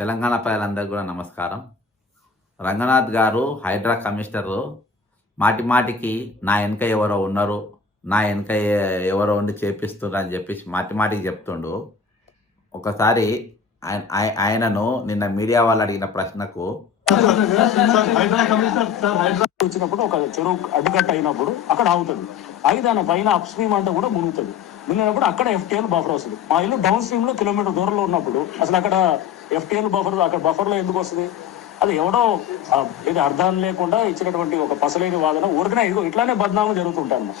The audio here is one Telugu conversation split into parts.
తెలంగాణ ప్రజలందరికీ కూడా నమస్కారం. రంగనాథ్ గారు హైడ్రా కమిషనరు మాటి మాటికి నా వెనక ఎవరో ఉన్నారు, నా వెనక ఎవరో ఉండి చేపిస్తున్నారు అని చెప్పేసి మాటి మాటికి చెప్తుండు. ఒకసారి ఆయనను నిన్న మీడియా వాళ్ళు అడిగిన ప్రశ్నకు వచ్చినప్పుడు ఒక చెరువు అడ్డుకట్ట అయినప్పుడు అక్కడ ఆగుతుంది. ఆగి దాని పైన అప్ స్ట్రీమ్ అంతా కూడా మునుగుతుంది. మునిగినప్పుడు అక్కడ ఎఫ్టీఎల్ బఫర్ వస్తుంది. మా ఇల్లు డౌన్ స్ట్రీమ్ లో కిలోమీటర్ దూరంలో ఉన్నప్పుడు అసలు అక్కడ ఎఫ్టీఎల్ బఫర్ అక్కడ బఫర్ లో ఎందుకు వస్తుంది? అది ఎవడో ఇది అర్థం లేకుండా ఇచ్చినటువంటి ఒక పసలేని వాదన ఊరికనే ఇట్లానే బద్నామం జరుగుతుంటాను.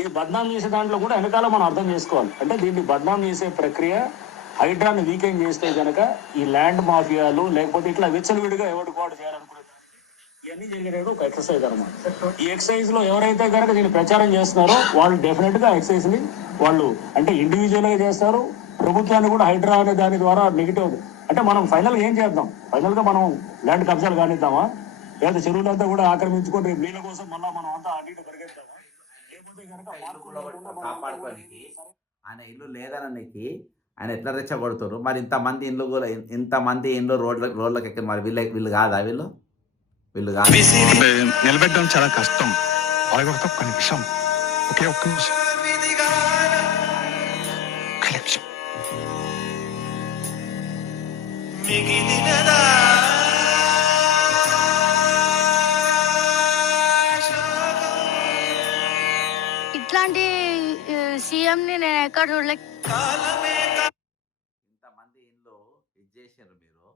ఇది బద్నామం చేసే దాంట్లో కూడా వెనకాల మనం అర్థం చేసుకోవాలి. అంటే దీన్ని బద్నామం చేసే ప్రక్రియ హైడ్రాన్ని వీకెండ్ చేస్తే కనుక ఈ ల్యాండ్ మాఫియాలు లేకపోతే ఇట్లా విచ్చలవిడిగా ఎవరికి వాడు చేయాలనుకునే ఇవన్నీ జరిగేటప్పుడు ఒక ఎక్సర్సైజ్ అనమాట. ఈ ఎక్సర్సైజ్ లో ఎవరైతే కనుక దీన్ని ప్రచారం చేస్తున్నారో వాళ్ళు డెఫినెట్ గా ఎక్సర్సైజ్ ని వాళ్ళు అంటే ఇండివిజువల్ గా చేస్తారు. ప్రభుత్వాన్ని కూడా హైడ్రా అనే దాని ద్వారా నెగిటివ్ అంటే మనం ఫైనల్ గా ఏం చేద్దాం? ఫైనల్ గా మనం ల్యాండ్ కబ్జాలు కానిద్దామా? లేదా చెరువులంతా కూడా ఆక్రమించుకొని నీళ్ళ కోసం మళ్ళీ మనం అంతా అటు ఇటు పరిగెత్తామా? లేకపోతే కనుక కాపాడుకోనికి ఆయన ఇల్లు లేదననికి ఆయన ఎట్లా రెచ్చగొడుతారు? మరి ఇంతమంది ఇల్లు రోడ్లకు ఎక్కి మరి వీళ్ళు కాదా? వీళ్ళు కాదు. నిలబెట్టడం చాలా కష్టం. అలాగే ఒక్క నిమిషం, ఒకే ఒక్క నిమిషం. ఇట్లాంటి సీఎంని నేను ఎక్కడ చూడలేక. ఇంతమంది ఇల్లు ఇది చేసారు మీరు,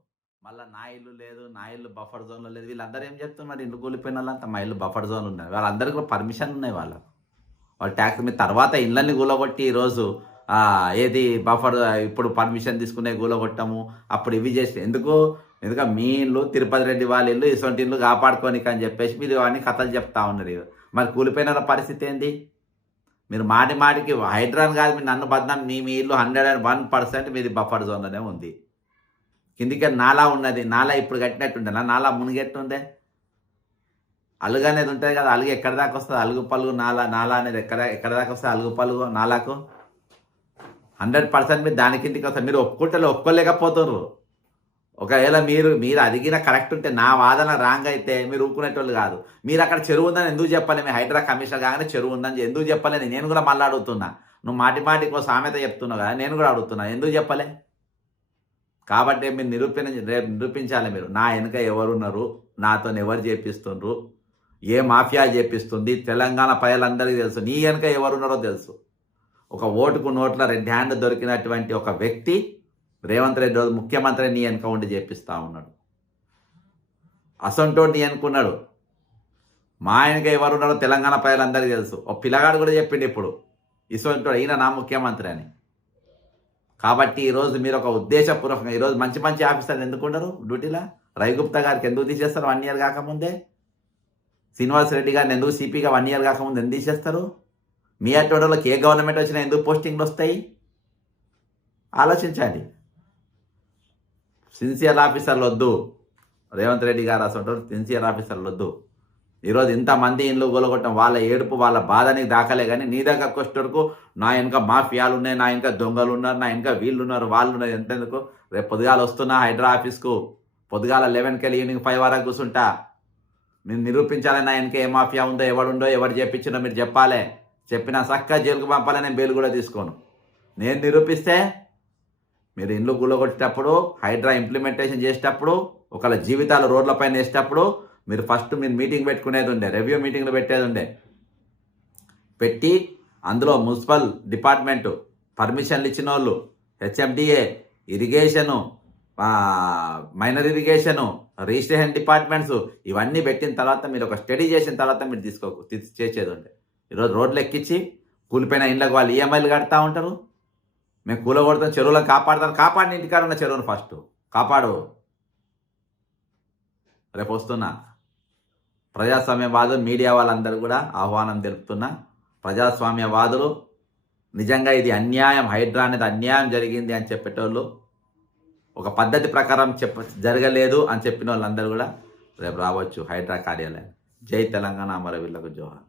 మళ్ళీ నా ఇల్లు లేదు, నా ఇల్లు బఫర్ జోన్లో లేదు. వీళ్ళందరూ ఏం చెప్తున్నారు? ఇల్లు కూలిపోయిన వాళ్ళంతా మా ఇల్లు బఫర్ జోన్ ఉన్నాయి. వాళ్ళందరికీ కూడా పర్మిషన్ ఉన్నాయి. వాళ్ళ ట్యాక్స్ మీద తర్వాత ఇళ్ళని కూలగొట్టి ఈరోజు ఏది బఫర్ ఇప్పుడు పర్మిషన్ తీసుకునే కూలగొట్టము, అప్పుడు ఇవి చేసి ఎందుకంటే మీ ఇల్లు తిరుపతి రెడ్డి వాళ్ళ ఇల్లు ఇటువంటి ఇల్లు కాపాడుకోనికి అని చెప్పేసి మీరు అవన్నీ కథలు చెప్తా ఉన్నారు. మరి కూలిపోయిన పరిస్థితి ఏంది? మీరు మాటికి హైడ్రాన్ కాదు, మీరు నన్ను బద్దాం. మీ ఇల్లు 101% మీది బఫర్ జోన్లోనే ఉంది. కిందికి నాలా ఉన్నది. నాలా ఇప్పుడు కట్టినట్టుండే నాలా మునిగెట్టుండే అలుగు అనేది ఉంటుంది కదా. అలుగు ఎక్కడి దాకా వస్తుంది? అలుగు పలుగు నాలా అనేది ఎక్కడ దాకా వస్తుంది? అలుగు పలుగు నాలాకు 100% మీరు దాని కిందికి వస్తారు. మీరు ఒప్పుకోలేకపోతున్నారు. ఒకవేళ మీరు అడిగిన కరెక్ట్ ఉంటే, నా వాదన రాంగ్ అయితే మీరు ఊరుకునేటోళ్ళు కాదు. మీరు అక్కడ చెరువు ఉందని ఎందుకు చెప్పాలి? మీ హైడ్రా కమిషనర్ కాగానే చెరువు ఉందని ఎందుకు చెప్పలేని? నేను కూడా మళ్ళీ అడుగుతున్నా. నువ్వు మాటికి ఒక సామెత చెప్తున్నావు కదా, నేను కూడా అడుగుతున్నా, ఎందుకు చెప్పలే? కాబట్టి మీరు నిరూపించాలి. మీరు నా వెనుక ఎవరున్నారు, నాతో ఎవరు చేపిస్తుండ్రు, ఏ మాఫియా చేపిస్తుంది, తెలంగాణ ప్రజలందరికీ తెలుసు. నీ వెనుక ఎవరున్నారో తెలుసు. ఒక ఓటుకు నోట్ల రెడ్ హ్యాండ్ దొరికినటువంటి ఒక వ్యక్తి రేవంత్ రెడ్డి రోజు ముఖ్యమంత్రి నీ వెనుక ఉండి చేపిస్తూ ఉన్నాడు. అసంటోడు నీ అనుకున్నాడు. మా వెనుక ఎవరున్నారో తెలంగాణ ప్రజలందరికీ తెలుసు. ఒక పిల్లగాడు కూడా చెప్పిండు ఇప్పుడు, ఇసంటోడు ఈయన నా ముఖ్యమంత్రి అని. కాబట్టి ఈరోజు మీరు ఒక ఉద్దేశపూర్వకంగా ఈరోజు మంచి ఆఫీసర్లు ఎందుకు ఉండరు డ్యూటీలో? రవిగుప్తా గారికి ఎందుకు తీసేస్తారు 1 year కాకముందే? శ్రీనివాస్ రెడ్డి గారిని ఎందుకు సిపిగా 1 year కాకముందు ఎందుకు తీసేస్తారు? మీ అటువంటి ఏ గవర్నమెంట్ వచ్చినా ఎందుకు పోస్టింగ్లు వస్తాయి? ఆలోచించండి. సిన్సియర్ ఆఫీసర్లు వద్దు. రేవంత్ రెడ్డి గారు అసలు సిన్సియర్ ఆఫీసర్లు వద్దు. ఈరోజు ఇంతమంది ఇండ్లు గొలగొట్టడం వాళ్ళ ఏడుపు వాళ్ళ బాధని దాకలే. కానీ నీ దగ్గరకు వచ్చేటరకు నా వెనక మాఫియాలు ఉన్నాయి, నా వెనక దొంగలు ఉన్నారు, నా వెనక వీళ్ళు ఉన్నారు, వాళ్ళు ఉన్నారు. ఎంతెందుకు? రేపు పొద్దుగాల వస్తున్నా హైడ్రా ఆఫీస్కు, పొద్దుగాల 11కి వెళ్ళి ఈవినింగ్ 5 వరకు కూర్చుంటా. మీరు నిరూపించాలి నా వెనక ఏ మాఫియా ఉందో, ఎవడుండో, ఎవరు చెప్పించిందో మీరు చెప్పాలి. చెప్పినా చక్కగా జైలుకు పంపాలి. నేను బెయిల్ కూడా తీసుకోను. నేను నిరూపిస్తే మీరు ఇండ్లు గుల్లగొట్టేటప్పుడు, హైడ్రా ఇంప్లిమెంటేషన్ చేసేటప్పుడు, ఒకళ్ళ జీవితాలు రోడ్లపైన వేసేటప్పుడు మీరు ఫస్ట్ మీటింగ్ పెట్టుకునేది ఉండే, రివ్యూ మీటింగ్లు పెట్టేది ఉండే. పెట్టి అందులో మున్సిపల్ డిపార్ట్మెంటు, పర్మిషన్లు ఇచ్చిన వాళ్ళు, HMDA, irrigation, minor irrigation, registration departments ఇవన్నీ పెట్టిన తర్వాత మీరు ఒక స్టడీ చేసిన తర్వాత మీరు చేసేది ఉండే. ఈరోజు రోడ్లు ఎక్కించి కూలిపోయిన ఇండ్లకు వాళ్ళు ఈఎంఐలు కడతా ఉంటారు. మేము కూలగొడతాం, చెరువులను కాపాడిన ఇంటికాడ ఉన్న చెరువును ఫస్ట్ కాపాడు. రేపు వస్తున్నా ప్రజాస్వామ్యవాదులు, మీడియా వాళ్ళందరూ కూడా ఆహ్వానం తెలుపుతున్నా. ప్రజాస్వామ్యవాదులు నిజంగా ఇది అన్యాయం, హైడ్రా అనేది అన్యాయం జరిగింది అని చెప్పేటోళ్ళు, ఒక పద్ధతి ప్రకారం జరగలేదు అని చెప్పిన వాళ్ళందరూ కూడా రేపు రావచ్చు హైడ్రా కార్యాలయం. జై తెలంగాణ, అమరవీరులకు జోహార్.